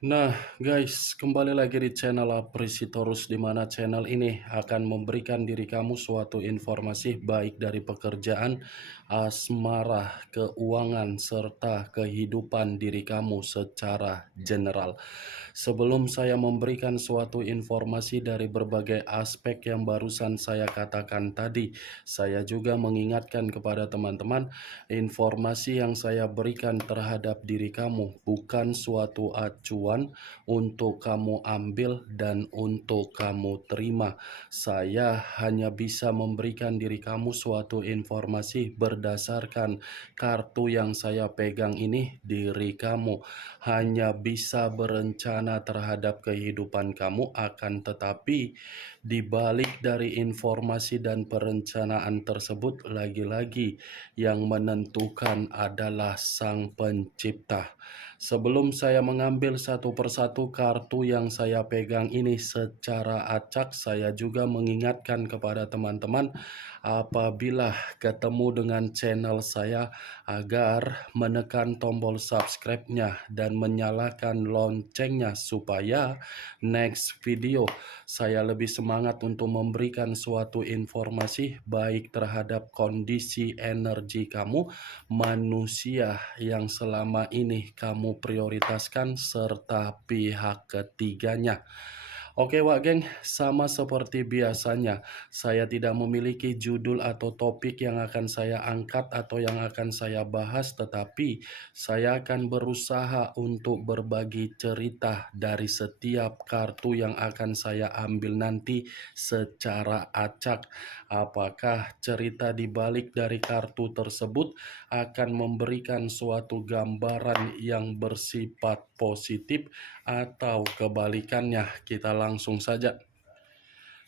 Nah, guys, kembali lagi di channel Apresitorus, di mana channel ini akan memberikan diri kamu suatu informasi baik dari pekerjaan, asmara, keuangan, serta kehidupan diri kamu secara general. Sebelum saya memberikan suatu informasi dari berbagai aspek yang barusan saya katakan tadi, saya juga mengingatkan kepada teman-teman, informasi yang saya berikan terhadap diri kamu bukan suatu acuan untuk kamu ambil dan untuk kamu terima. Saya hanya bisa memberikan diri kamu suatu informasi berdasarkan kartu yang saya pegang ini. Diri kamu hanya bisa berencana terhadap kehidupan kamu, akan tetapi di balik dari informasi dan perencanaan tersebut, lagi-lagi yang menentukan adalah Sang Pencipta. Sebelum saya mengambil satu persatu kartu yang saya pegang ini secara acak, saya juga mengingatkan kepada teman-teman apabila ketemu dengan channel saya agar menekan tombol subscribe-nya dan menyalakan loncengnya supaya next video saya lebih semangat untuk memberikan suatu informasi baik terhadap kondisi energi kamu, manusia yang selama ini kamu prioritaskan, serta pihak ketiganya. Oke Wak Geng, sama seperti biasanya, saya tidak memiliki judul atau topik yang akan saya angkat atau yang akan saya bahas, tetapi saya akan berusaha untuk berbagi cerita dari setiap kartu yang akan saya ambil nanti secara acak. Apakah cerita di balik dari kartu tersebut akan memberikan suatu gambaran yang bersifat positif atau kebalikannya? Kita langsung saja.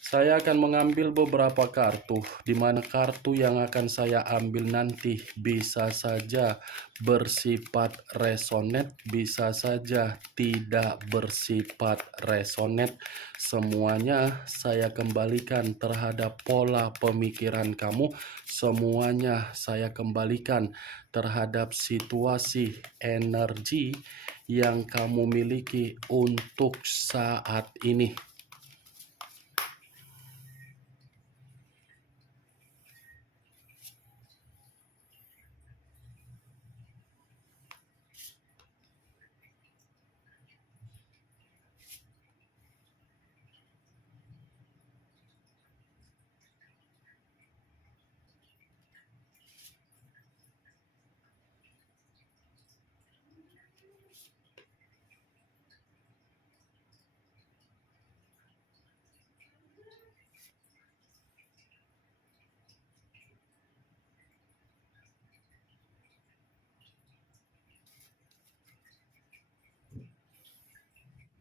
Saya akan mengambil beberapa kartu, di mana kartu yang akan saya ambil nanti bisa saja bersifat resonate, bisa saja tidak bersifat resonate. Semuanya saya kembalikan terhadap pola pemikiran kamu, semuanya saya kembalikan terhadap situasi energi yang kamu miliki untuk saat ini.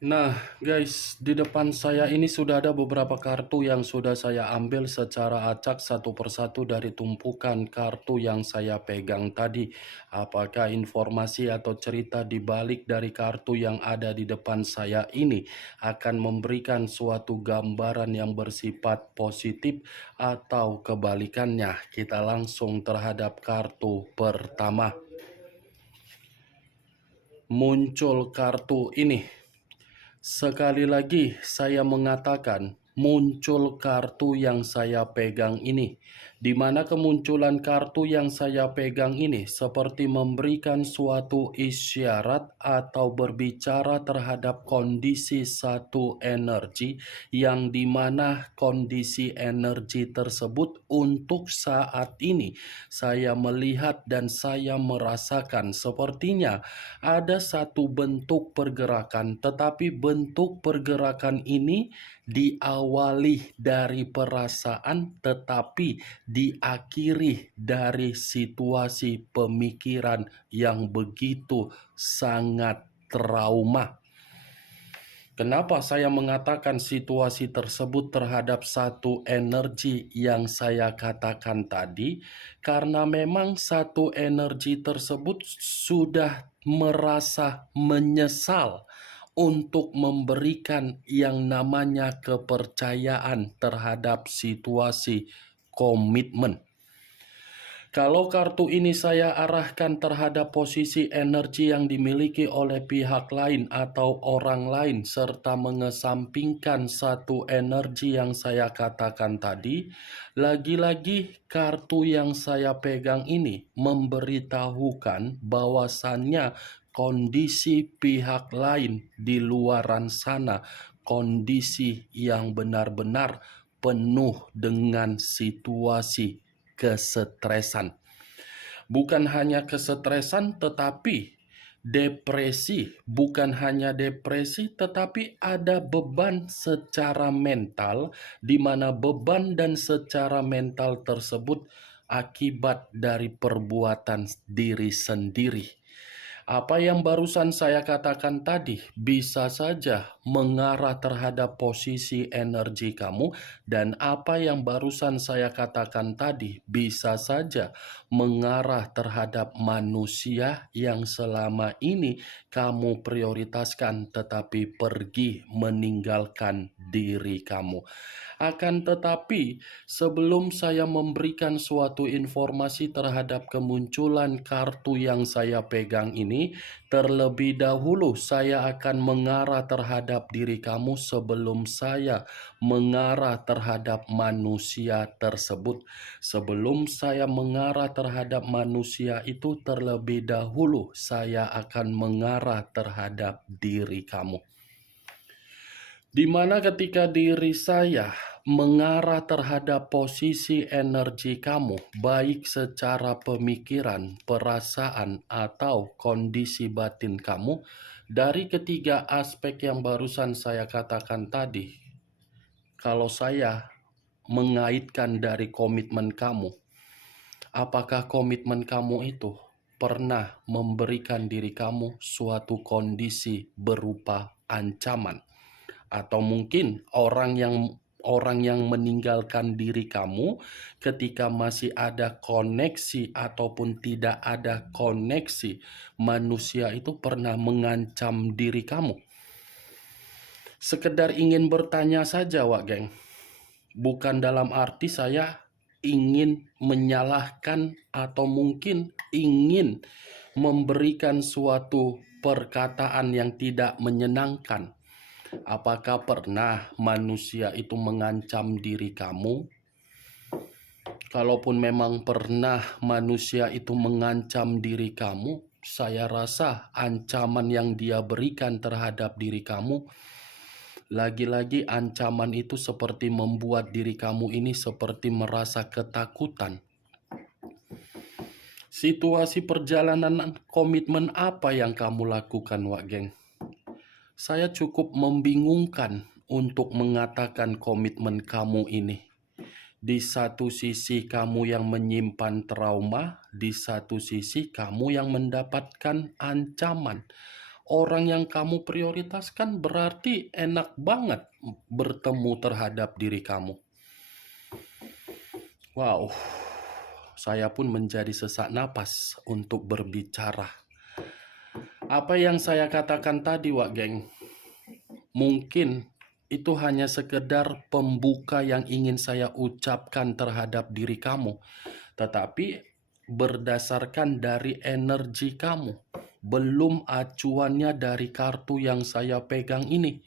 Nah, guys, di depan saya ini sudah ada beberapa kartu yang sudah saya ambil secara acak satu persatu dari tumpukan kartu yang saya pegang tadi. Apakah informasi atau cerita di balik dari kartu yang ada di depan saya ini akan memberikan suatu gambaran yang bersifat positif atau kebalikannya? Kita langsung terhadap kartu pertama. Muncul kartu ini. Sekali lagi saya mengatakan, muncul kartu yang saya pegang ini, di mana kemunculan kartu yang saya pegang ini seperti memberikan suatu isyarat atau berbicara terhadap kondisi satu energi, yang dimana kondisi energi tersebut untuk saat ini saya melihat dan saya merasakan sepertinya ada satu bentuk pergerakan, tetapi bentuk pergerakan ini diawali dari perasaan, tetapi diakhiri dari situasi pemikiran yang begitu sangat trauma. Kenapa saya mengatakan situasi tersebut terhadap satu energi yang saya katakan tadi? Karena memang satu energi tersebut sudah merasa menyesal untuk memberikan yang namanya kepercayaan terhadap situasi komitmen. Kalau kartu ini saya arahkan terhadap posisi energi yang dimiliki oleh pihak lain atau orang lain, serta mengesampingkan satu energi yang saya katakan tadi, lagi-lagi kartu yang saya pegang ini memberitahukan bahwasannya kondisi pihak lain di luaran sana, kondisi yang benar-benar penuh dengan situasi kesetresan. Bukan hanya kesetresan, tetapi depresi. Bukan hanya depresi, tetapi ada beban secara mental, di mana beban dan secara mental tersebut akibat dari perbuatan diri sendiri. Apa yang barusan saya katakan tadi bisa saja mengarah terhadap posisi energi kamu, dan apa yang barusan saya katakan tadi bisa saja mengarah terhadap manusia yang selama ini kamu prioritaskan tetapi pergi meninggalkan diri kamu. Akan tetapi, sebelum saya memberikan suatu informasi terhadap kemunculan kartu yang saya pegang ini, terlebih dahulu saya akan mengarah terhadap diri kamu sebelum saya mengarah terhadap manusia tersebut. Sebelum saya mengarah terhadap manusia itu, terlebih dahulu saya akan mengarah terhadap diri kamu. Di mana ketika diri saya mengarah terhadap posisi energi kamu, baik secara pemikiran, perasaan, atau kondisi batin kamu, dari ketiga aspek yang barusan saya katakan tadi, kalau saya mengaitkan dari komitmen kamu, apakah komitmen kamu itu pernah memberikan diri kamu suatu kondisi berupa ancaman? Atau mungkin orang yang meninggalkan diri kamu ketika masih ada koneksi ataupun tidak ada koneksi, manusia itu pernah mengancam diri kamu. Sekedar ingin bertanya saja, Wak Geng. Bukan dalam arti saya ingin menyalahkan atau mungkin ingin memberikan suatu perkataan yang tidak menyenangkan. Apakah pernah manusia itu mengancam diri kamu? Kalaupun memang pernah manusia itu mengancam diri kamu, saya rasa ancaman yang dia berikan terhadap diri kamu, lagi-lagi ancaman itu seperti membuat diri kamu ini seperti merasa ketakutan. Situasi perjalanan komitmen apa yang kamu lakukan, Wak Geng? Saya cukup membingungkan untuk mengatakan komitmen kamu ini. Di satu sisi kamu yang menyimpan trauma, di satu sisi kamu yang mendapatkan ancaman. Orang yang kamu prioritaskan berarti enak banget bertemu terhadap diri kamu. Wow, saya pun menjadi sesak napas untuk berbicara. Apa yang saya katakan tadi, Wak Geng, mungkin itu hanya sekedar pembuka yang ingin saya ucapkan terhadap diri kamu. Tetapi berdasarkan dari energi kamu, belum acuannya dari kartu yang saya pegang ini.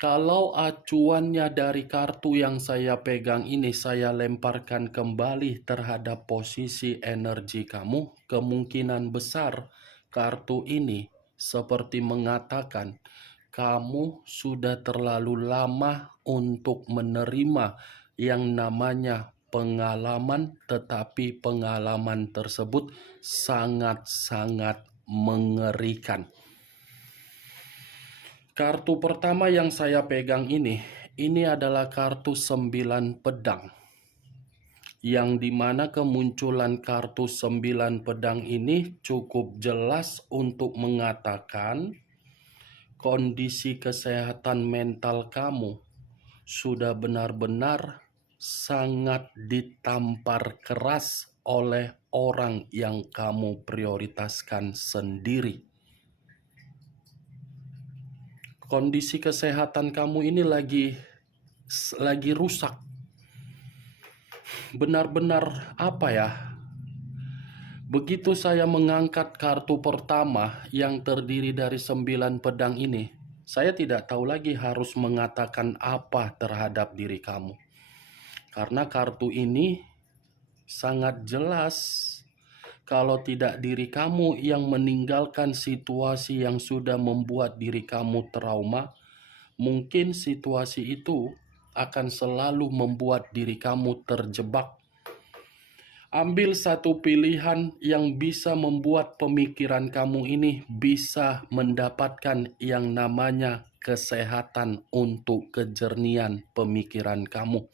Kalau acuannya dari kartu yang saya pegang ini saya lemparkan kembali terhadap posisi energi kamu, kemungkinan besar kartu ini seperti mengatakan kamu sudah terlalu lama untuk menerima yang namanya pengalaman, tetapi pengalaman tersebut sangat-sangat mengerikan. Kartu pertama yang saya pegang ini adalah kartu 9 pedang. Yang dimana kemunculan kartu 9 pedang ini cukup jelas untuk mengatakan kondisi kesehatan mental kamu sudah benar-benar sangat ditampar keras oleh orang yang kamu prioritaskan sendiri. Kondisi kesehatan kamu ini lagi rusak. Benar-benar apa ya? Begitu saya mengangkat kartu pertama yang terdiri dari 9 pedang ini, saya tidak tahu lagi harus mengatakan apa terhadap diri kamu. Karena kartu ini sangat jelas, kalau tidak diri kamu yang meninggalkan situasi yang sudah membuat diri kamu trauma, mungkin situasi itu akan selalu membuat diri kamu terjebak. Ambil satu pilihan yang bisa membuat pemikiran kamu ini bisa mendapatkan yang namanya kesehatan untuk kejernihan pemikiran kamu.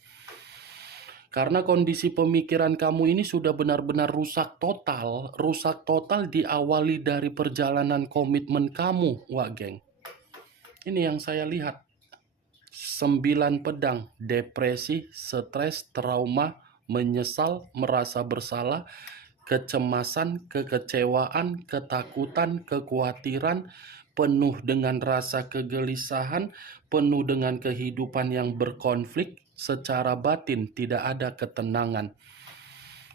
Karena kondisi pemikiran kamu ini sudah benar-benar rusak total. Rusak total diawali dari perjalanan komitmen kamu, Wak Geng. Ini yang saya lihat. 9 pedang, depresi, stres, trauma, menyesal, merasa bersalah, kecemasan, kekecewaan, ketakutan, kekhawatiran, penuh dengan rasa kegelisahan, penuh dengan kehidupan yang berkonflik, secara batin tidak ada ketenangan.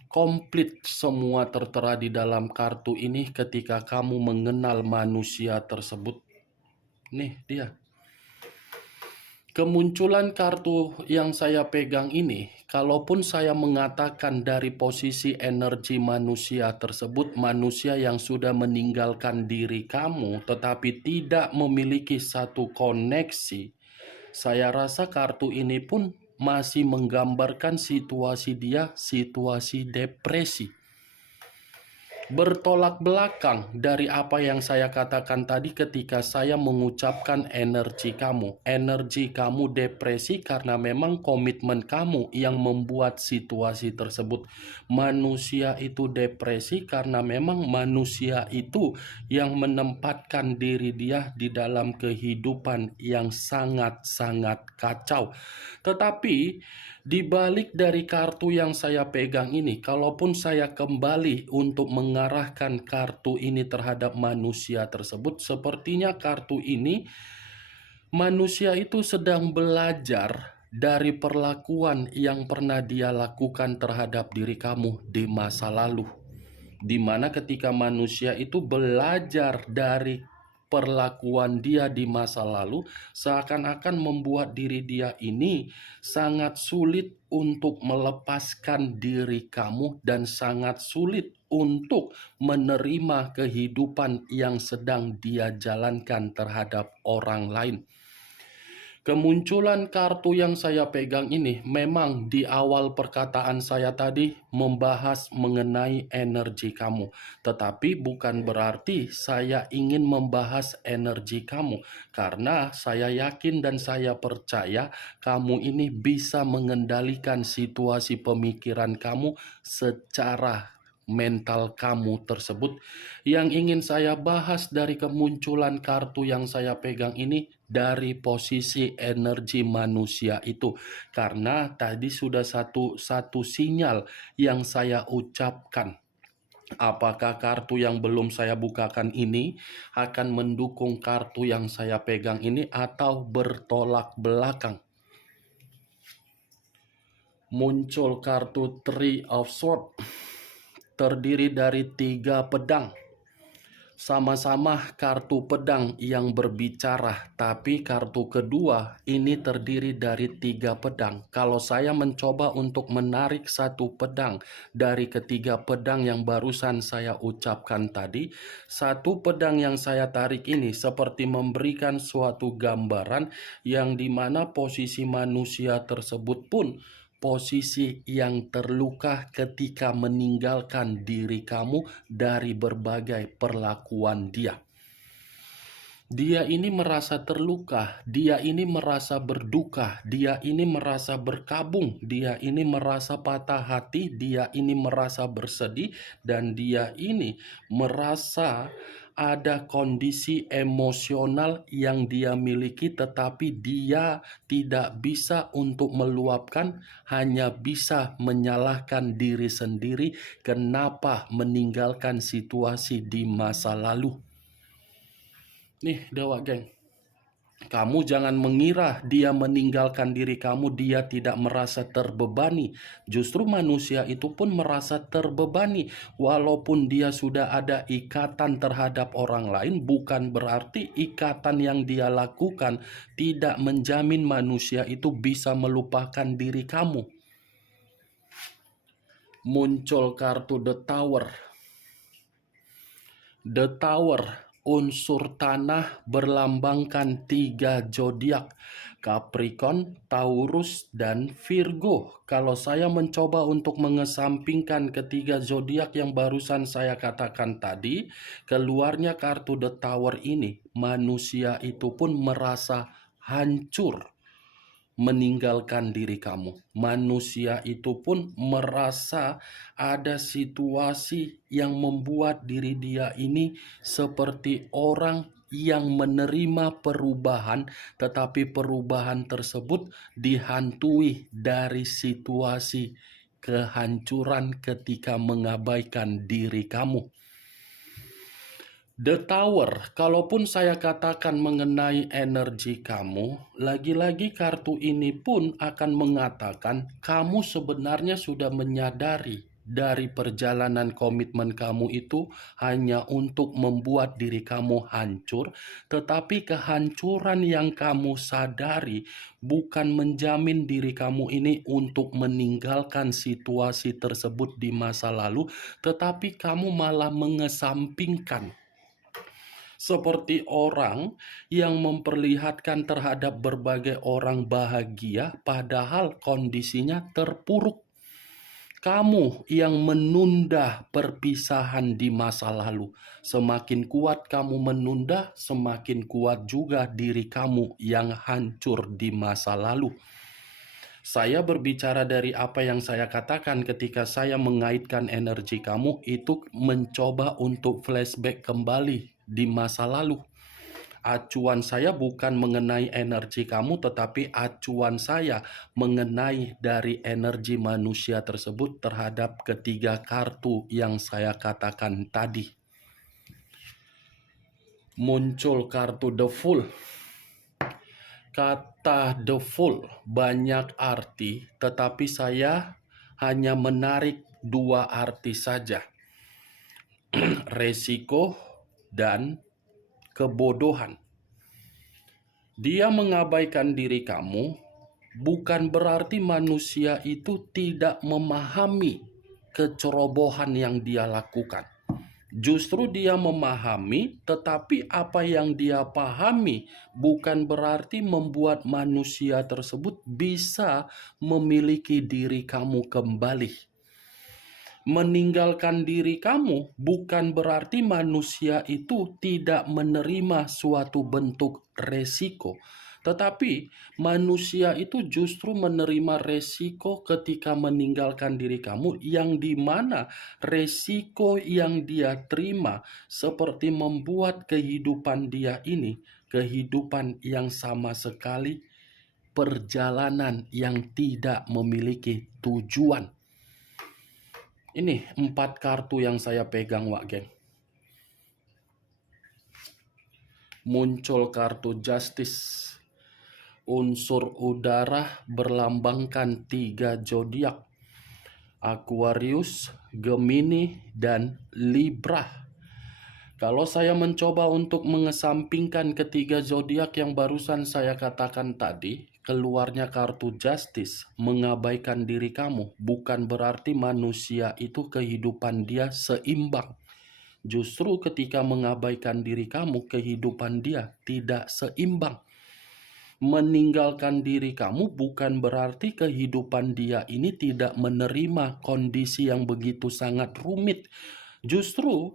Komplit semua tertera di dalam kartu ini ketika kamu mengenal manusia tersebut. Nih dia. Kemunculan kartu yang saya pegang ini, kalaupun saya mengatakan dari posisi energi manusia tersebut, manusia yang sudah meninggalkan diri kamu, tetapi tidak memiliki satu koneksi, saya rasa kartu ini pun masih menggambarkan situasi dia, situasi depresi. Bertolak belakang dari apa yang saya katakan tadi ketika saya mengucapkan energi kamu. Energi kamu depresi karena memang komitmen kamu yang membuat situasi tersebut. Manusia itu depresi karena memang manusia itu yang menempatkan diri dia di dalam kehidupan yang sangat-sangat kacau. Tetapi di balik dari kartu yang saya pegang ini, kalaupun saya kembali untuk mengarahkan kartu ini terhadap manusia tersebut, sepertinya kartu ini manusia itu sedang belajar dari perlakuan yang pernah dia lakukan terhadap diri kamu di masa lalu. Di mana ketika manusia itu belajar dari perlakuan dia di masa lalu, seakan-akan membuat diri dia ini sangat sulit untuk melepaskan diri kamu dan sangat sulit untuk menerima kehidupan yang sedang dia jalankan terhadap orang lain. Kemunculan kartu yang saya pegang ini memang di awal perkataan saya tadi membahas mengenai energi kamu. Tetapi bukan berarti saya ingin membahas energi kamu. Karena saya yakin dan saya percaya kamu ini bisa mengendalikan situasi pemikiran kamu secara mental kamu tersebut. Yang ingin saya bahas dari kemunculan kartu yang saya pegang ini dari posisi energi manusia itu, karena tadi sudah satu sinyal yang saya ucapkan. Apakah kartu yang belum saya bukakan ini akan mendukung kartu yang saya pegang ini atau bertolak belakang? Muncul kartu Three of Swords, terdiri dari 3 pedang. Sama-sama kartu pedang yang berbicara, tapi kartu kedua ini terdiri dari 3 pedang. Kalau saya mencoba untuk menarik satu pedang dari ketiga pedang yang barusan saya ucapkan tadi, satu pedang yang saya tarik ini seperti memberikan suatu gambaran yang dimana posisi manusia tersebut pun posisi yang terluka ketika meninggalkan diri kamu dari berbagai perlakuan dia. Dia ini merasa terluka, dia ini merasa berduka, dia ini merasa berkabung, dia ini merasa patah hati, dia ini merasa bersedih, dan dia ini merasa ada kondisi emosional yang dia miliki, tetapi dia tidak bisa untuk meluapkan, hanya bisa menyalahkan diri sendiri kenapa meninggalkan situasi di masa lalu. Nih, Dewa Geng. Kamu jangan mengira dia meninggalkan diri kamu, dia tidak merasa terbebani. Justru manusia itu pun merasa terbebani. Walaupun dia sudah ada ikatan terhadap orang lain, bukan berarti ikatan yang dia lakukan tidak menjamin manusia itu bisa melupakan diri kamu. Muncul kartu The Tower. The Tower, unsur tanah, berlambangkan 3 zodiak, Capricorn, Taurus, dan Virgo. Kalau saya mencoba untuk mengesampingkan ketiga zodiak yang barusan saya katakan tadi, keluarnya kartu The Tower ini, manusia itu pun merasa hancur meninggalkan diri kamu. Manusia itu pun merasa ada situasi yang membuat diri dia ini seperti orang yang menerima perubahan, tetapi perubahan tersebut dihantui dari situasi kehancuran ketika mengabaikan diri kamu. The Tower, kalaupun saya katakan mengenai energi kamu, lagi-lagi kartu ini pun akan mengatakan kamu sebenarnya sudah menyadari dari perjalanan komitmen kamu itu hanya untuk membuat diri kamu hancur, tetapi kehancuran yang kamu sadari bukan menjamin diri kamu ini untuk meninggalkan situasi tersebut di masa lalu, tetapi kamu malah mengesampingkan. Seperti orang yang memperlihatkan terhadap berbagai orang bahagia, padahal kondisinya terpuruk. Kamu yang menunda perpisahan di masa lalu. Semakin kuat kamu menunda, semakin kuat juga diri kamu yang hancur di masa lalu. Saya berbicara dari apa yang saya katakan ketika saya mengaitkan energi kamu itu mencoba untuk flashback kembali di masa lalu. Acuan saya bukan mengenai energi kamu, tetapi acuan saya mengenai dari energi manusia tersebut terhadap ketiga kartu yang saya katakan tadi. Muncul kartu The Fool. Kata The Fool banyak arti, tetapi saya hanya menarik 2 arti saja. Resiko dan kebodohan. Dia mengabaikan diri kamu bukan berarti manusia itu tidak memahami kecerobohan yang dia lakukan. Justru dia memahami, tetapi apa yang dia pahami bukan berarti membuat manusia tersebut bisa memiliki diri kamu kembali. Meninggalkan diri kamu bukan berarti manusia itu tidak menerima suatu bentuk resiko, tetapi manusia itu justru menerima resiko ketika meninggalkan diri kamu, yang dimana resiko yang dia terima seperti membuat kehidupan dia ini kehidupan yang sama sekali perjalanan yang tidak memiliki tujuan. Ini 4 kartu yang saya pegang, Wak Geng. Muncul kartu Justice. Unsur udara berlambangkan 3 zodiak. Aquarius, Gemini, dan Libra. Kalau saya mencoba untuk mengesampingkan ketiga zodiak yang barusan saya katakan tadi, keluarnya kartu Justice, mengabaikan diri kamu, bukan berarti manusia itu kehidupan dia seimbang. Justru ketika mengabaikan diri kamu, kehidupan dia tidak seimbang. Meninggalkan diri kamu bukan berarti kehidupan dia ini tidak menerima kondisi yang begitu sangat rumit. Justru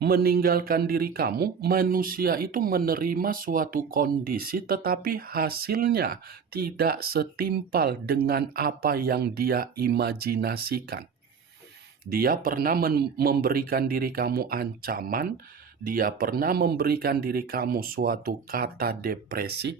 meninggalkan diri kamu, manusia itu menerima suatu kondisi tetapi hasilnya tidak setimpal dengan apa yang dia imajinasikan. Dia pernah memberikan diri kamu ancaman, dia pernah memberikan diri kamu suatu kata depresi,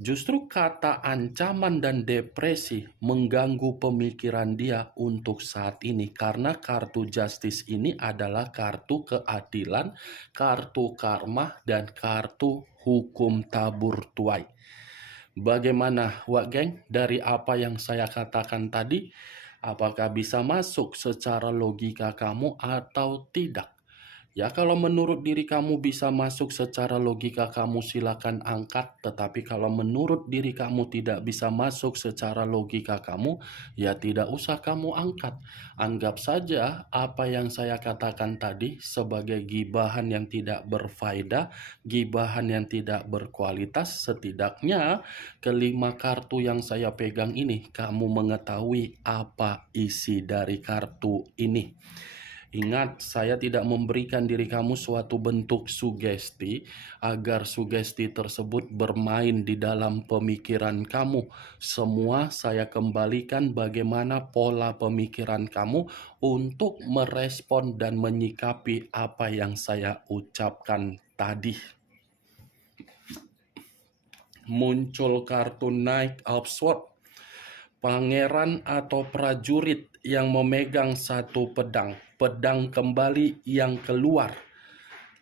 Justru kata ancaman dan depresi mengganggu pemikiran dia untuk saat ini karena kartu justice ini adalah kartu keadilan, kartu karma, dan kartu hukum tabur tuai. Bagaimana, Wak Geng, dari apa yang saya katakan tadi? Apakah bisa masuk secara logika kamu atau tidak? Ya, kalau menurut diri kamu bisa masuk secara logika kamu silakan angkat, tetapi kalau menurut diri kamu tidak bisa masuk secara logika kamu, ya tidak usah kamu angkat. Anggap saja apa yang saya katakan tadi sebagai gibahan yang tidak berfaedah, gibahan yang tidak berkualitas. Setidaknya kelima kartu yang saya pegang ini, kamu mengetahui apa isi dari kartu ini. Ingat, saya tidak memberikan diri kamu suatu bentuk sugesti agar sugesti tersebut bermain di dalam pemikiran kamu. Semua saya kembalikan bagaimana pola pemikiran kamu untuk merespon dan menyikapi apa yang saya ucapkan tadi. Muncul kartu Knight of Swords. Pangeran atau prajurit yang memegang satu pedang, pedang kembali yang keluar.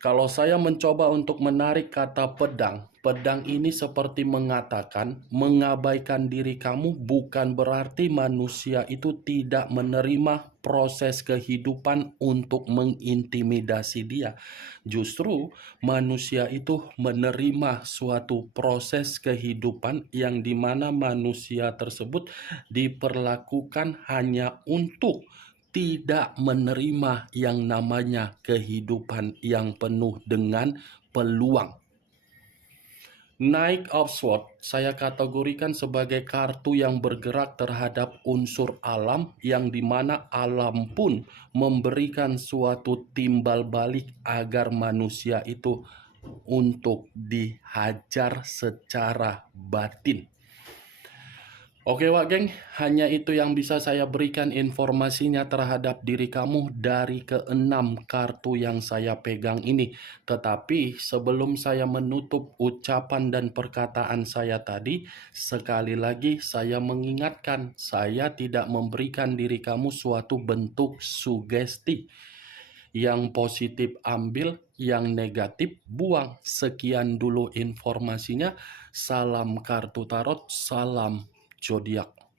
Kalau saya mencoba untuk menarik kata pedang, pedang ini seperti mengatakan mengabaikan diri kamu bukan berarti manusia itu tidak menerima proses kehidupan untuk mengintimidasi dia. Justru manusia itu menerima suatu proses kehidupan yang dimana manusia tersebut diperlakukan hanya untuk tidak menerima yang namanya kehidupan yang penuh dengan peluang. Knight of Swords saya kategorikan sebagai kartu yang bergerak terhadap unsur alam yang dimana alam pun memberikan suatu timbal balik agar manusia itu untuk dihajar secara batin. Oke Wak Geng, hanya itu yang bisa saya berikan informasinya terhadap diri kamu dari keenam kartu yang saya pegang ini. Tetapi sebelum saya menutup ucapan dan perkataan saya tadi, sekali lagi saya mengingatkan, saya tidak memberikan diri kamu suatu bentuk sugesti. Yang positif ambil, yang negatif buang. Sekian dulu informasinya. Salam kartu tarot, salam zodiak.